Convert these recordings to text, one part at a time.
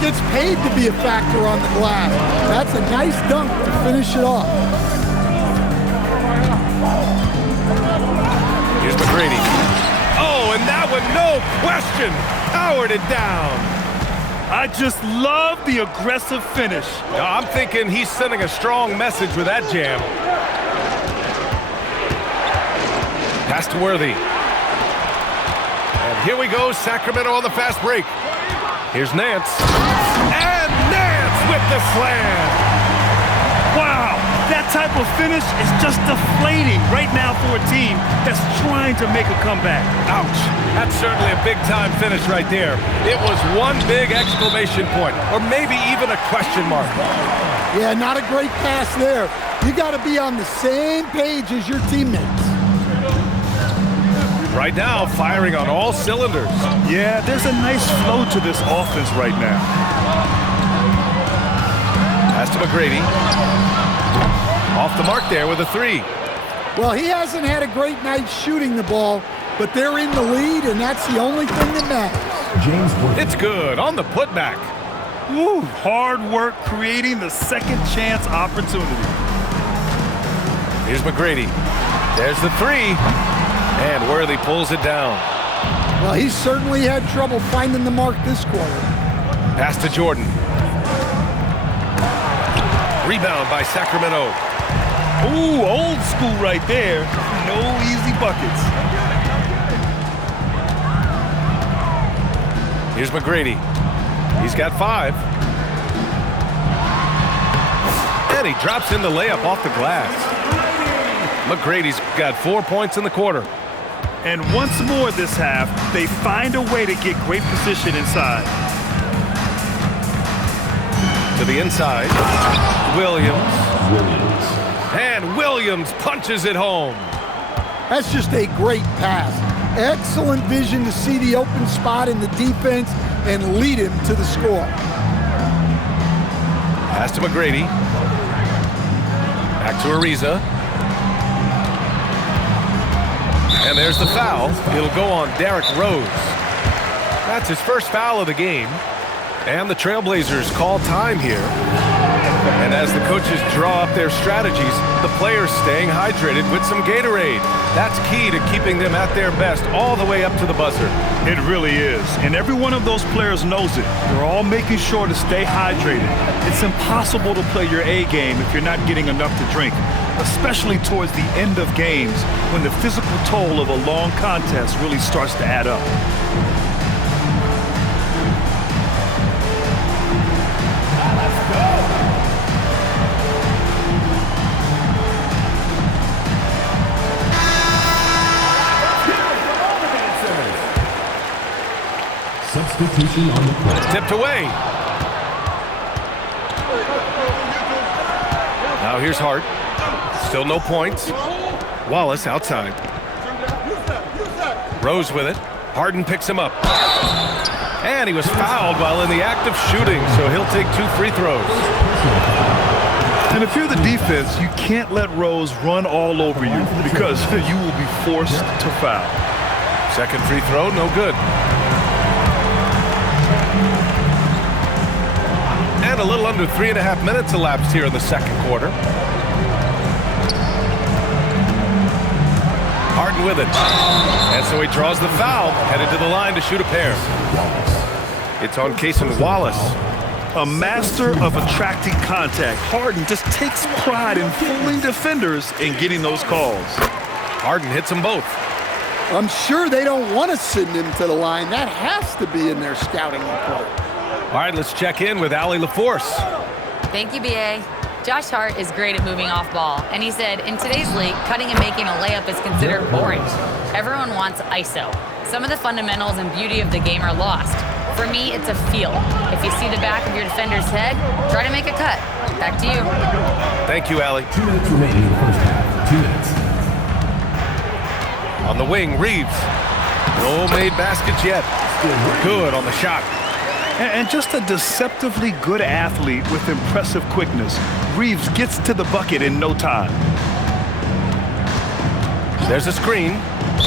gets paid to be a factor on the glass. That's a nice dunk to finish it off. Here's McGrady. Oh, and that one, no question, powered it down. I just love the aggressive finish. I'm thinking he's sending a strong message with that jam. Pass to Worthy. And here we go, Sacramento on the fast break. Here's Nance. And Nance with the slam. Wow, that type of finish is just deflating right now for a team that's trying to make a comeback. Ouch. That's certainly a big-time finish right there. It was one big exclamation point, or maybe even a question mark. Yeah, not a great pass there. You got to be on the same page as your teammates. Right now, firing on all cylinders. Yeah, there's a nice flow to this offense right now. Pass to McGrady. Off the mark there with a three. Well, he hasn't had a great night shooting the ball, but they're in the lead, and that's the only thing that matters. It's good on the putback. Woo, hard work creating the second chance opportunity. Here's McGrady. There's the three. And Worthy pulls it down. Well, he certainly had trouble finding the mark this quarter. Pass to Jordan. Rebound by Sacramento. Ooh, old school right there. No easy buckets. Here's McGrady. He's got 5. And he drops in the layup off the glass. McGrady's got 4 points in the quarter. And once more this half, they find a way to get great position inside. To the inside. Williams. And Williams punches it home. That's just a great pass. Excellent vision to see the open spot in the defense and lead him to the score. Pass to McGrady. Back to Ariza. And there's the foul. It'll go on Derrick Rose. That's his first foul of the game. And the Trailblazers call time here. And as the coaches draw up their strategies, the players staying hydrated with some Gatorade. That's key to keeping them at their best all the way up to the buzzer. It really is. And every one of those players knows it. They're all making sure to stay hydrated. It's impossible to play your A game if you're not getting enough to drink, especially towards the end of games when the physical toll of a long contest really starts to add up. Substitution on the court. Tipped away. Now here's Hart. Still no points. Wallace outside. Rose with it. Harden picks him up. And he was fouled while in the act of shooting, so he'll take 2 free throws. And if you're the defense, you can't let Rose run all over you because you will be forced to foul. Second free throw, no good. And a little under 3.5 minutes elapsed here in the second quarter. Harden with it. And so he draws the foul, headed to the line to shoot a pair. It's on Cason Wallace. A master of attracting contact, Harden just takes pride in fooling defenders and getting those calls. Harden hits them both. I'm sure they don't want to send him to the line. That has to be in their scouting report. All right, let's check in with Allie LaForce. Thank you, B.A. Josh Hart is great at moving off ball, and he said, in today's league, cutting and making a layup is considered boring. Everyone wants ISO. Some of the fundamentals and beauty of the game are lost. For me, it's a feel. If you see the back of your defender's head, try to make a cut. Back to you. Thank you, Allie. 2 minutes remaining in the first half. 2 minutes. On the wing, Reeves. No made baskets yet. Good on the shot. And just a deceptively good athlete with impressive quickness. Reeves gets to the bucket in no time. There's a screen.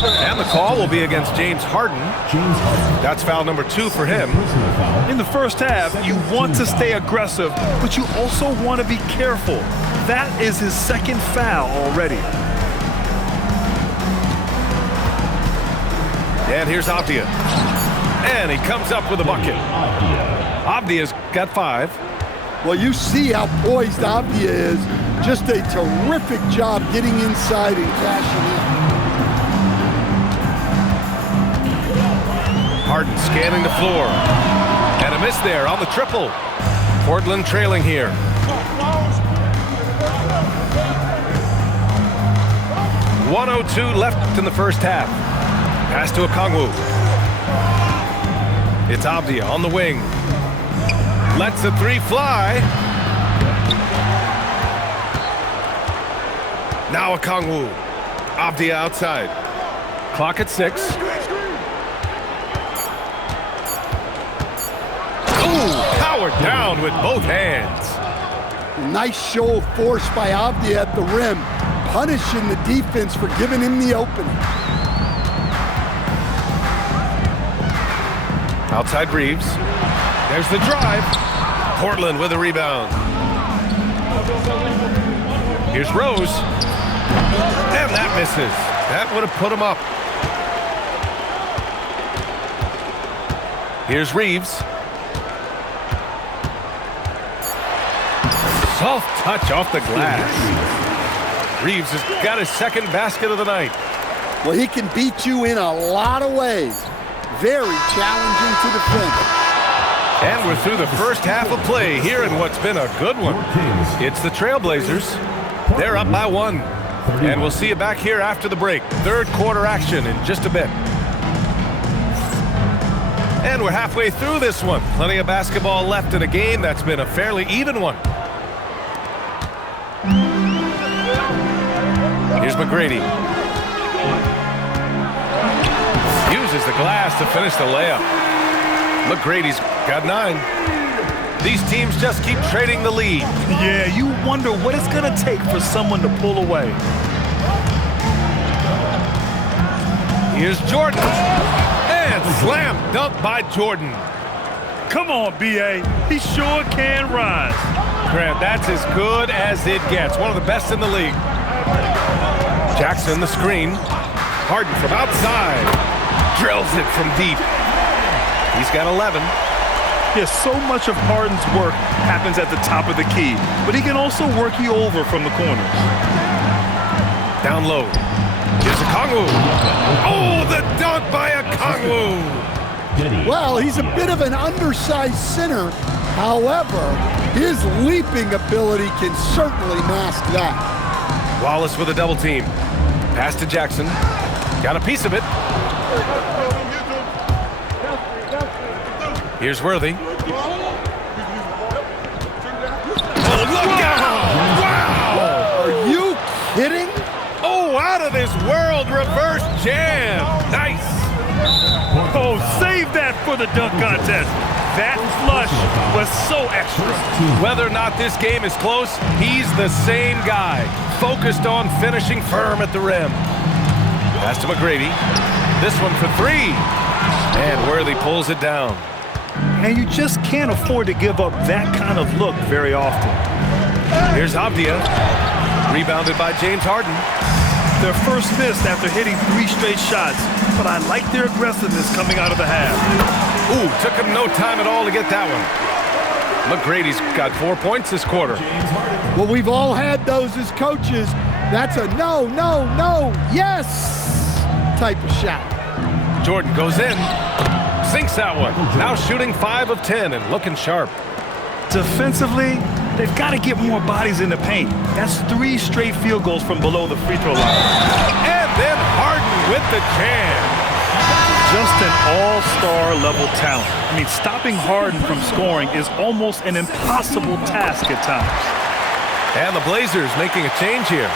And the call will be against James Harden. James Harden. That's foul number 2 for him. Personal foul. In the first half, you want to stay aggressive, but you also want to be careful. That is his second foul already. And here's Avdia. And he comes up with a bucket. Avdia's got 5. Well, you see how poised Avdia is. Just a terrific job getting inside and cashing in. Harden scanning the floor. And a miss there on the triple. Portland trailing here. .102 left in the first half. Pass to Okongwu. It's Avdia on the wing. Lets the 3 fly. Now Okongwu. Avdia outside. Clock at 6. Ooh, powered down with both hands. Nice show of force by Avdia at the rim, punishing the defense for giving him the opening. Outside Reeves. There's the drive. Portland with a rebound. Here's Rose. And that misses. That would have put him up. Here's Reeves. Soft touch off the glass. Reeves has got his second basket of the night. Well, he can beat you in a lot of ways. Very challenging to defend. And we're through the first half of play here in what's been a good one. It's the Trailblazers. They're up by 1. And we'll see you back here after the break. Third quarter action in just a bit. And we're halfway through this one. Plenty of basketball left in a game that's been a fairly even one. Here's McGrady. Uses the glass to finish the layup. McGrady's got 9. These teams just keep trading the lead. Yeah, you wonder what it's going to take for someone to pull away. Here's Jordan. And slam dunk by Jordan. Come on, B.A. He sure can rise. Grant, that's as good as it gets. One of the best in the league. Jackson, the screen. Harden from outside. Drills it from deep. He's got 11. Yes, so much of Harden's work happens at the top of the key, but he can also work you over from the corners. Down low. Here's Okongwu. Oh, the dunk by Okongwu. Well, he's a bit of an undersized center. However, his leaping ability can certainly mask that. Wallace with a double team. Pass to Jackson. Got a piece of it. Here's Worthy. Oh, look out! Wow! Are you kidding? Oh, out of this world reverse jam. Nice. Oh, save that for the dunk contest. That flush was so extra. Whether or not this game is close, he's the same guy. Focused on finishing firm at the rim. Pass to McGrady. This one for 3. And Worthy pulls it down. And you just can't afford to give up that kind of look very often. Here's Avdia. Rebounded by James Harden. Their first miss after hitting 3 straight shots, but I like their aggressiveness coming out of the half. Ooh, took him no time at all to get that one. McGrady's got 4 points this quarter. Well, we've all had those as coaches. That's a no, no, no, yes type of shot. Jordan goes in. Sinks that one. Now shooting 5 of 10 and looking sharp. Defensively, they've got to get more bodies in the paint. That's 3 straight field goals from below the free throw line. And then Harden with the jam. Just an all-star level talent. I mean, stopping Harden from scoring is almost an impossible task at times. And the Blazers making a change here.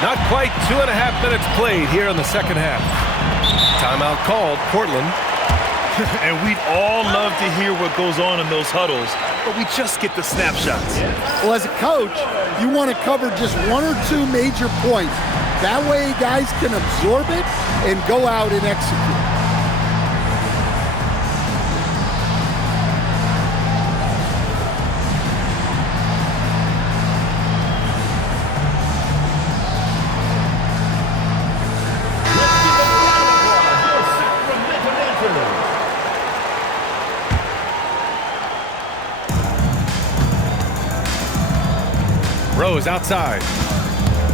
Not quite 2.5 minutes played here in the second half. Timeout called, Portland. And we'd all love to hear what goes on in those huddles, but we just get the snapshots. Well, as a coach, you want to cover just 1 or 2 major points. That way guys can absorb it and go out and execute. Rose outside.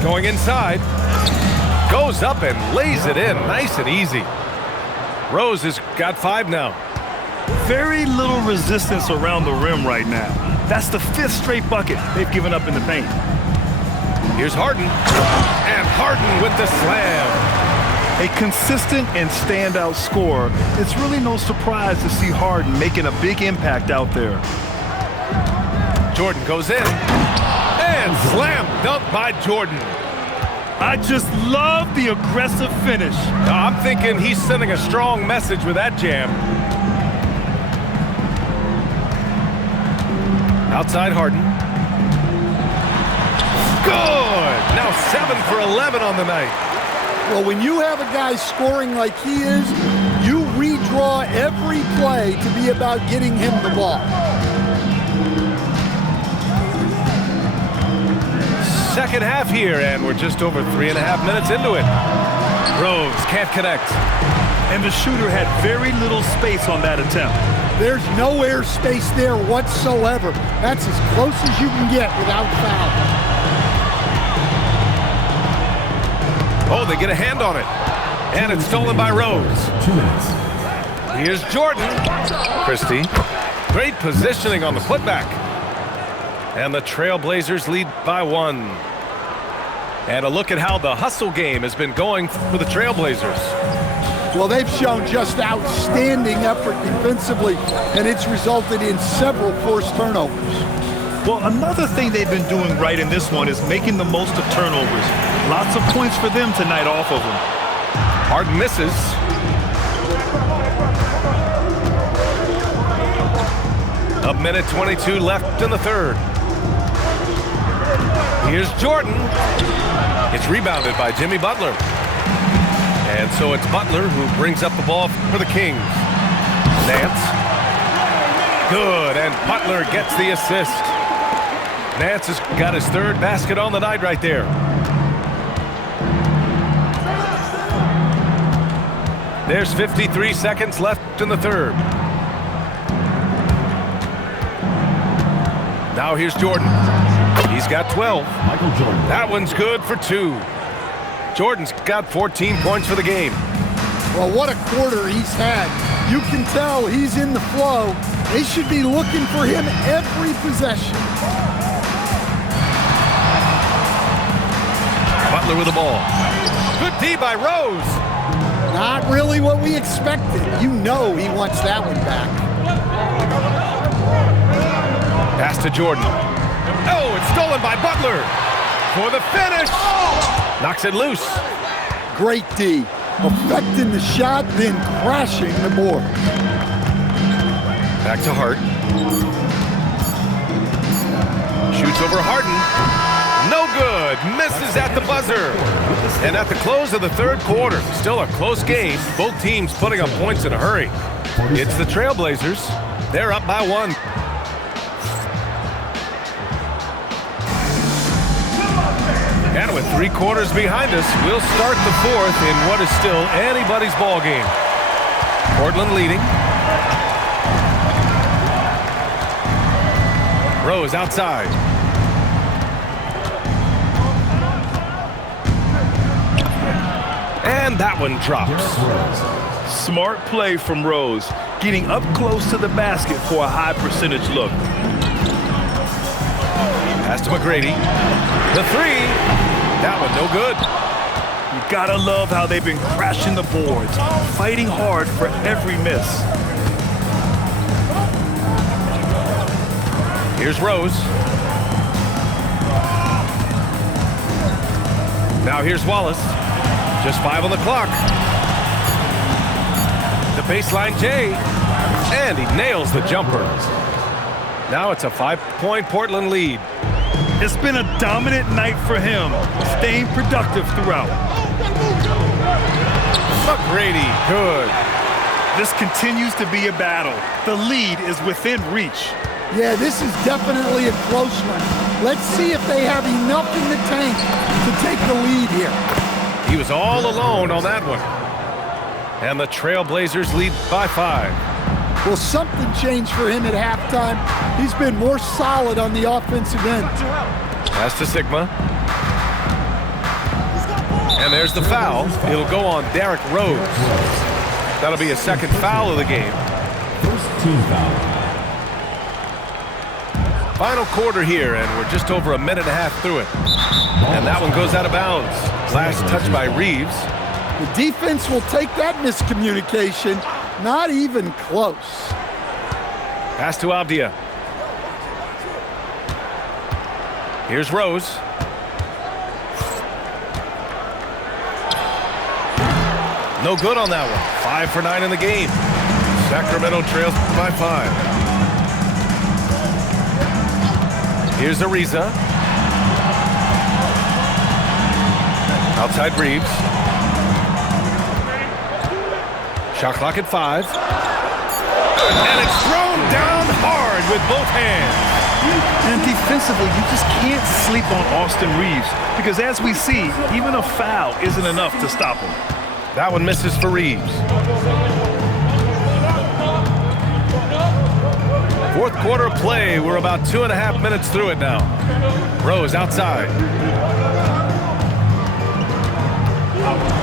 Going inside. Goes up and lays it in. Nice and easy. Rose has got 5 now. Very little resistance around the rim right now. That's the 5th straight bucket they've given up in the paint. Here's Harden. And Harden with the slam. A consistent and standout scorer. It's really no surprise to see Harden making a big impact out there. Jordan goes in. And slam dunk by Jordan. I just love the aggressive finish. I'm thinking he's sending a strong message with that jam. Outside Harden. Good! Now 7 for 11 on the night. Well, when you have a guy scoring like he is, you redraw every play to be about getting him the ball. Second half here, and we're just over 3.5 minutes into it. Rose can't connect. And the shooter had very little space on that attempt. There's no air space there whatsoever. That's as close as you can get without foul. Oh, they get a hand on it. And it's stolen by Rose. 2 minutes. Here's Jordan. Christie. Great positioning on the putback. And the Trailblazers lead by 1. And a look at how the hustle game has been going for the Trailblazers. Well, they've shown just outstanding effort defensively, and it's resulted in several forced turnovers. Well, another thing they've been doing right in this one is making the most of turnovers. Lots of points for them tonight off of them. Harden misses. A minute 22 left in the third. Here's Jordan. It's rebounded by Jimmy Butler. And so it's Butler who brings up the ball for the Kings. Nance. Good, and Butler gets the assist. Nance has got his 3rd basket on the night right there. There's 53 seconds left in the third. Now here's Jordan. He's got 12. Michael Jordan. That one's good for 2. Jordan's got 14 points for the game. Well, what a quarter he's had. You can tell he's in the flow. They should be looking for him every possession. Butler with the ball. Good D by Rose. Not really what we expected. You know he wants that one back. Pass to Jordan. Oh, it's stolen by Butler. For the finish. Knocks it loose. Great D. Affecting the shot, then crashing the board. Back to Hart. Shoots over Harden. No good. Misses at the buzzer. And at the close of the third quarter, still a close game. Both teams putting up points in a hurry. It's the Trailblazers. They're up by 1. And with 3 quarters behind us, we'll start the 4th in what is still anybody's ball game. Portland leading. Rose outside. And that one drops. Smart play from Rose, getting up close to the basket for a high percentage look. Pass to McGrady. The 3. That one no good. You gotta love how they've been crashing the boards, fighting hard for every miss. Here's Rose. Now here's Wallace. Just 5 on the clock. The baseline J. And he nails the jumper. Now it's a 5-point Portland lead. It's been a dominant night for him, staying productive throughout. McGrady, good. This continues to be a battle. The lead is within reach. Yeah, this is definitely a close one. Let's see if they have enough in the tank to take the lead here. He was all alone on that one. And the Trailblazers lead by 5. Well, something changed for him at halftime. He's been more solid on the offensive end. Pass to Sigma. And there's the foul. It'll go on Derrick Rose. That'll be a second foul of the game. First team foul. Final quarter here, and we're just over a minute and a half through it. And that one goes out of bounds. Last touch by Reeves. The defense will take that miscommunication. Not even close. Pass to Avdia. Here's Rose. No good on that one. 5 for 9 in the game. Sacramento trails by 5. Here's Ariza. Outside Reeves. Shot clock at 5. And it's thrown down hard with both hands. And defensively, you just can't sleep on Austin Reeves because as we see, even a foul isn't enough to stop him. That one misses for Reeves. Fourth quarter of play. We're about 2.5 minutes through it now. Rose outside.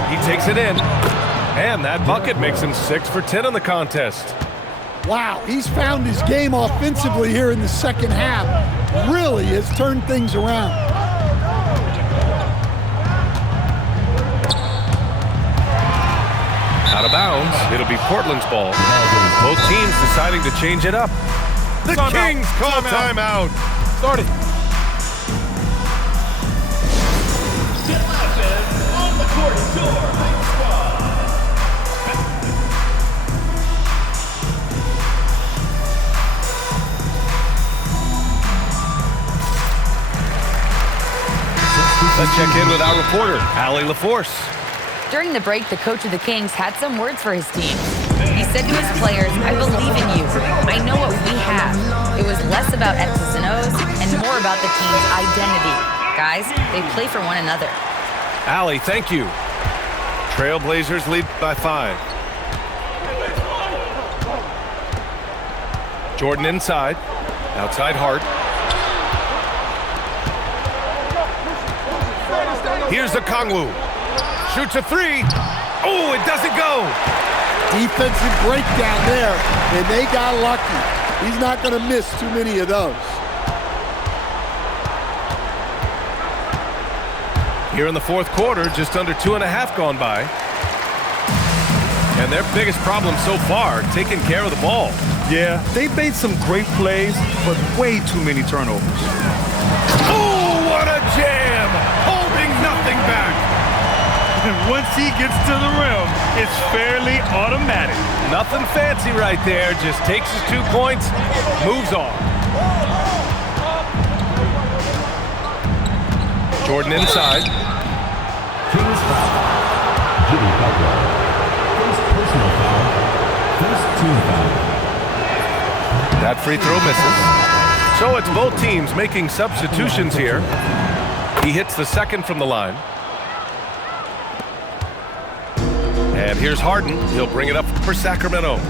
He takes it in. And that bucket makes him 6 for 10 in the contest. Wow, he's found his game offensively here in the second half. Really has turned things around. Out of bounds. It'll be Portland's ball. Both teams deciding to change it up. The Kings call timeout. Start it. On the court, Let's check in with our reporter, Allie LaForce. During the break, the coach of the Kings had some words for his team. He said to his players, "I believe in you. I know what we have." It was less about X's and O's and more about the team's identity. Guys, they play for one another. Allie, thank you. Trailblazers lead by 5. Jordan inside. Outside Hart. Here's the Okongwu. Shoots a 3. Oh, it doesn't go. Defensive breakdown there, and they got lucky. He's not going to miss too many of those. Here in the fourth quarter, just under 2.5 gone by. And their biggest problem so far, taking care of the ball. Yeah, they've made some great plays, but way too many turnovers. Oh, what a jam! Holding nothing back. And once he gets to the rim, it's fairly automatic. Nothing fancy right there. Just takes his 2 points, moves on. Jordan inside. Kings foul. Jimmy Butler. First personal foul. First team foul. That free throw misses. So it's both teams making substitutions here. He hits the second from the line. And here's Harden. He'll bring it up for Sacramento. 2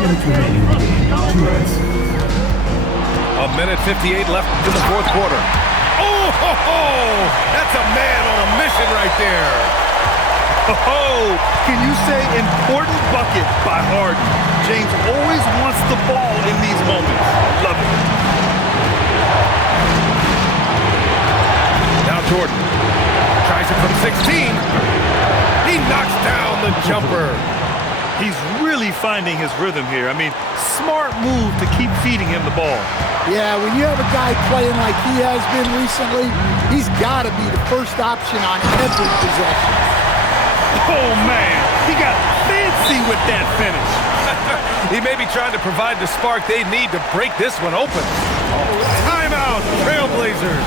minutes remaining in the game. 2 minutes. A minute 58 left in the fourth quarter. Oh, ho, ho! That's a man on a mission right there. Oh, can you say important bucket by Harden? James always wants the ball in these moments. Love it. Now Jordan tries it from 16. He knocks down the jumper. He's really finding his rhythm here. I mean, smart move to keep feeding him the ball. Yeah, when you have a guy playing like he has been recently, he's got to be the first option on every possession. Oh, man, he got fancy with that finish. He may be trying to provide the spark they need to break this one open. Timeout, Trailblazers.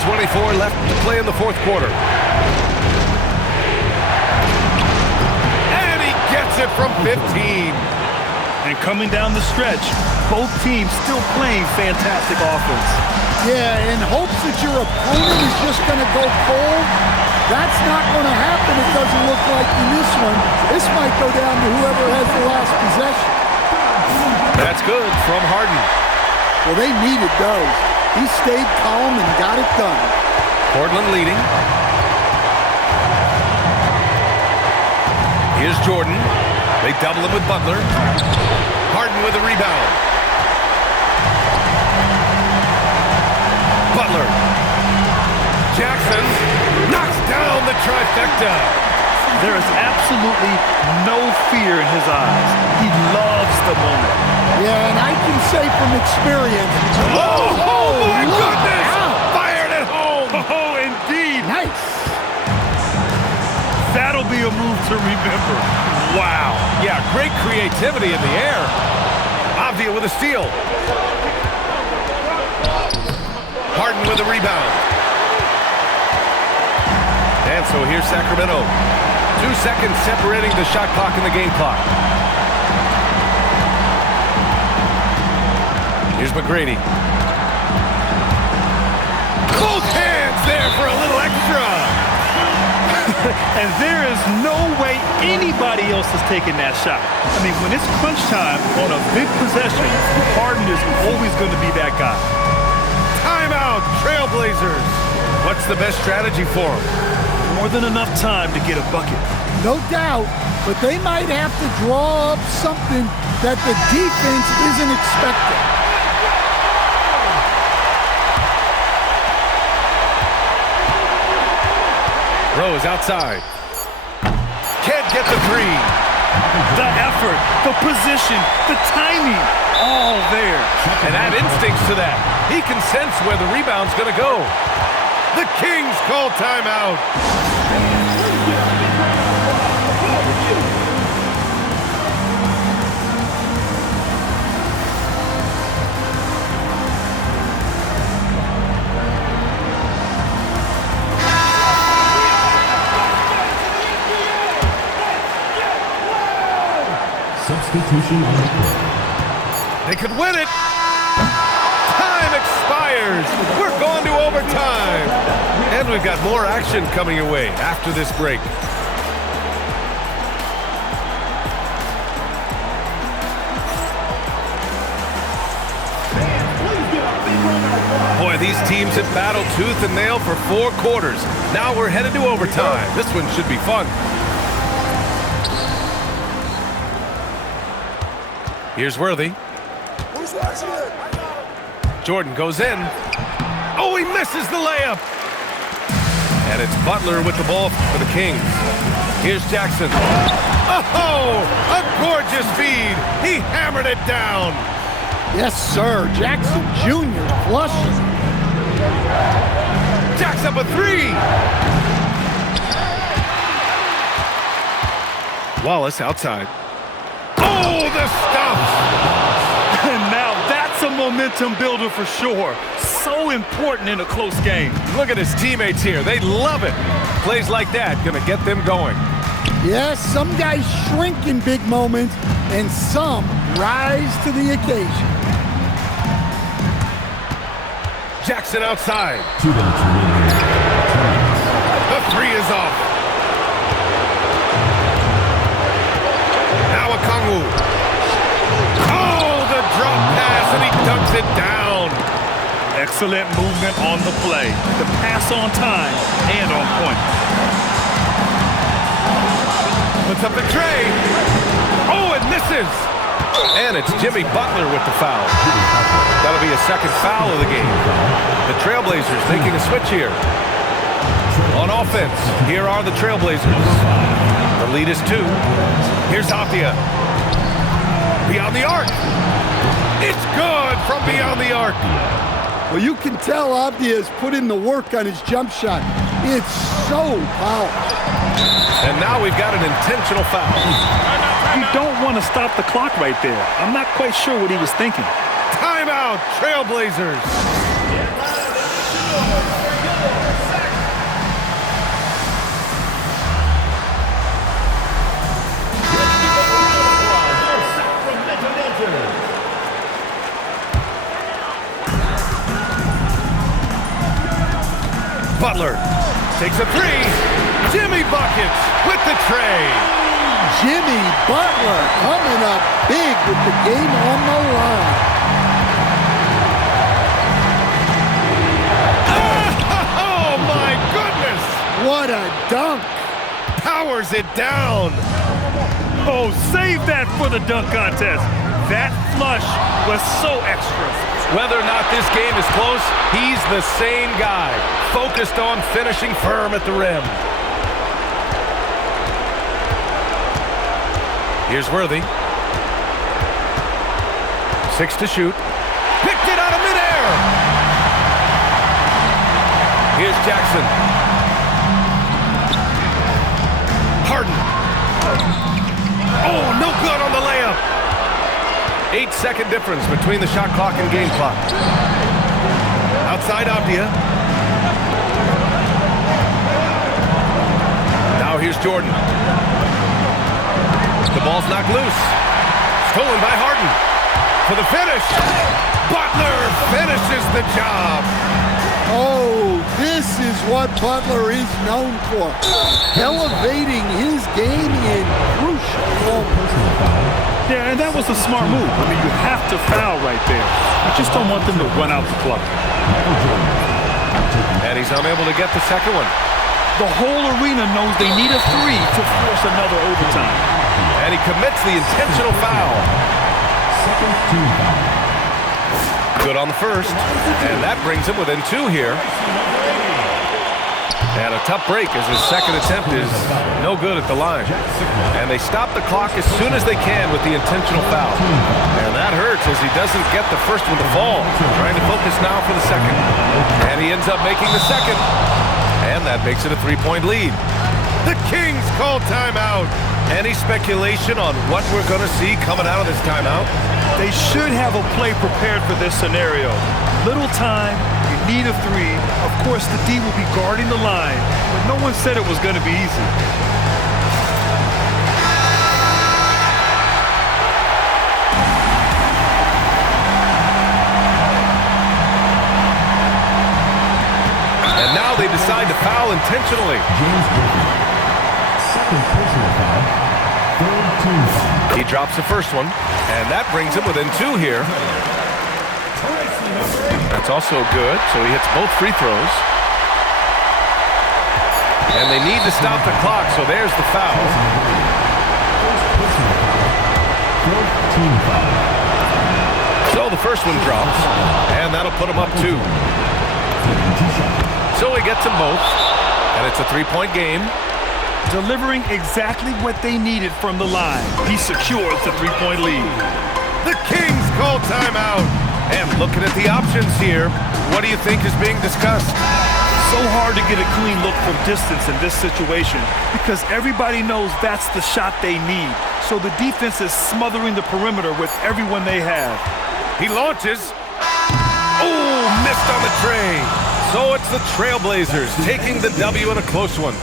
.24 left to play in the fourth quarter. And he gets it from 15. And coming down the stretch, both teams still playing fantastic offense. Yeah, in hopes that your opponent is just going to go cold, that's not going to happen, it doesn't look like in this one. This might go down to whoever has the last possession. That's good from Harden. Well, they needed those. He stayed calm and got it done. Portland leading. Here's Jordan. They double him with Butler. Harden with a rebound. Butler. Jackson knocks down the trifecta. There is absolutely no fear in his eyes. He loves the moment. Yeah, and I can say from experience. Oh my look goodness! out. Fired at home! Oh, indeed. Nice. That'll be a move to remember. Wow. Yeah, great creativity in the air. Avdia with a steal. Harden with a rebound. And so here's Sacramento. 2 seconds separating the shot clock and the game clock. Here's McGrady. Both hands there for a little extra. And there is no way anybody else is taking that shot. I mean, when it's crunch time on a big possession, Harden is always going to be that guy. Timeout, Trailblazers. What's the best strategy for them? More than enough time to get a bucket. No doubt, but they might have to draw up something that the defense isn't expecting. Rose outside. Can't get the three. The effort, the position, the timing, all there. And add instincts to that. He can sense where the rebound's going to go. The Kings call timeout. Substitution on the court. They could win it. Time expires. We're going to overtime. And we've got more action coming your way after this break. Boy, these teams have battled tooth and nail for 4 quarters. Now we're headed to overtime. This one should be fun. Here's Worthy. Jordan goes in. Oh, he misses the layup. And it's Butler with the ball for the Kings. Here's Jackson. Oh, a gorgeous feed. He hammered it down. Yes, sir. Jackson Jr. flushes. Jacks up a 3. Wallace outside. Oh, the stuff. And now that's a momentum builder for sure. So important in a close game. Look at his teammates here. They love it. Plays like that gonna get them going. Yes, some guys shrink in big moments, and some rise to the occasion. Jackson outside. 2 minutes remaining. The 3 is off. Now Okongwu. Oh, the drop pass, and he dunks it down. Excellent movement on the play. The pass on time and on point. Puts up the tray. Oh, it misses. And it's Jimmy Butler with the foul. That'll be a second foul of the game. The Trailblazers making a switch here. On offense, here are the Trailblazers. The lead is 2. Here's Apia. Beyond the arc. It's good from beyond the arc. Well, you can tell Abdia has put in the work on his jump shot. It's so powerful. And now we've got an intentional foul. You don't want to stop the clock right there. I'm not quite sure what he was thinking. Timeout, Trailblazers. Butler takes a 3. Jimmy buckets with the tray. Jimmy Butler coming up big with the game on the line. Oh, my goodness! What a dunk. Powers it down. Oh, save that for the dunk contest. That flush was so extra. Whether or not this game is close, he's the same guy, focused on finishing firm at the rim. Here's Worthy. 6 to shoot. Picked it out of midair. Here's Jackson. Harden. Oh, no good on the layup. 8-second difference between the shot clock and game clock. Outside Abdia. Now here's Jordan. The ball's knocked loose. Stolen by Harden. For the finish. Butler finishes the job. Oh, this is what Butler is known for. Elevating his game in crucial moments. Yeah, and that was a smart move. I mean, you have to foul right there. You just don't want them to run out the clock. And he's unable to get the second one. The whole arena knows they need a 3 to force another overtime. And he commits the intentional foul. Good on the first. And that brings him within 2 here. And a tough break as his second attempt is no good at the line. And they stop the clock as soon as they can with the intentional foul. And that hurts as he doesn't get the first one to fall. Trying to focus now for the second. And he ends up making the second. And that makes it a 3-point lead. The Kings call timeout. Any speculation on what we're going to see coming out of this timeout? They should have a play prepared for this scenario. Little time, you need a 3. Of course, the D will be guarding the line, but no one said it was going to be easy. And now they decide to foul intentionally. James Griffin. Second personal foul. Third team foul. He drops the first one, and that brings him within 2 here. That's also good, so he hits both free throws. And they need to stop the clock, so there's the foul. Fourth team foul. So the first one drops, and that'll put him up 2. So he gets them both, and it's a 3-point game. Delivering exactly what they needed from the line. He secures the 3-point lead. The Kings call timeout. And looking at the options here, what do you think is being discussed? So hard to get a clean look from distance in this situation because everybody knows that's the shot they need. So the defense is smothering the perimeter with everyone they have. He launches. Oh, missed on the tray. So it's the Trailblazers taking the W in a close one.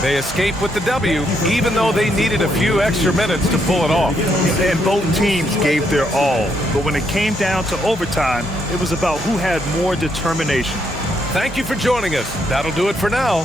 They escape with the W, even though they needed a few extra minutes to pull it off. And both teams gave their all. But when it came down to overtime, it was about who had more determination. Thank you for joining us. That'll do it for now.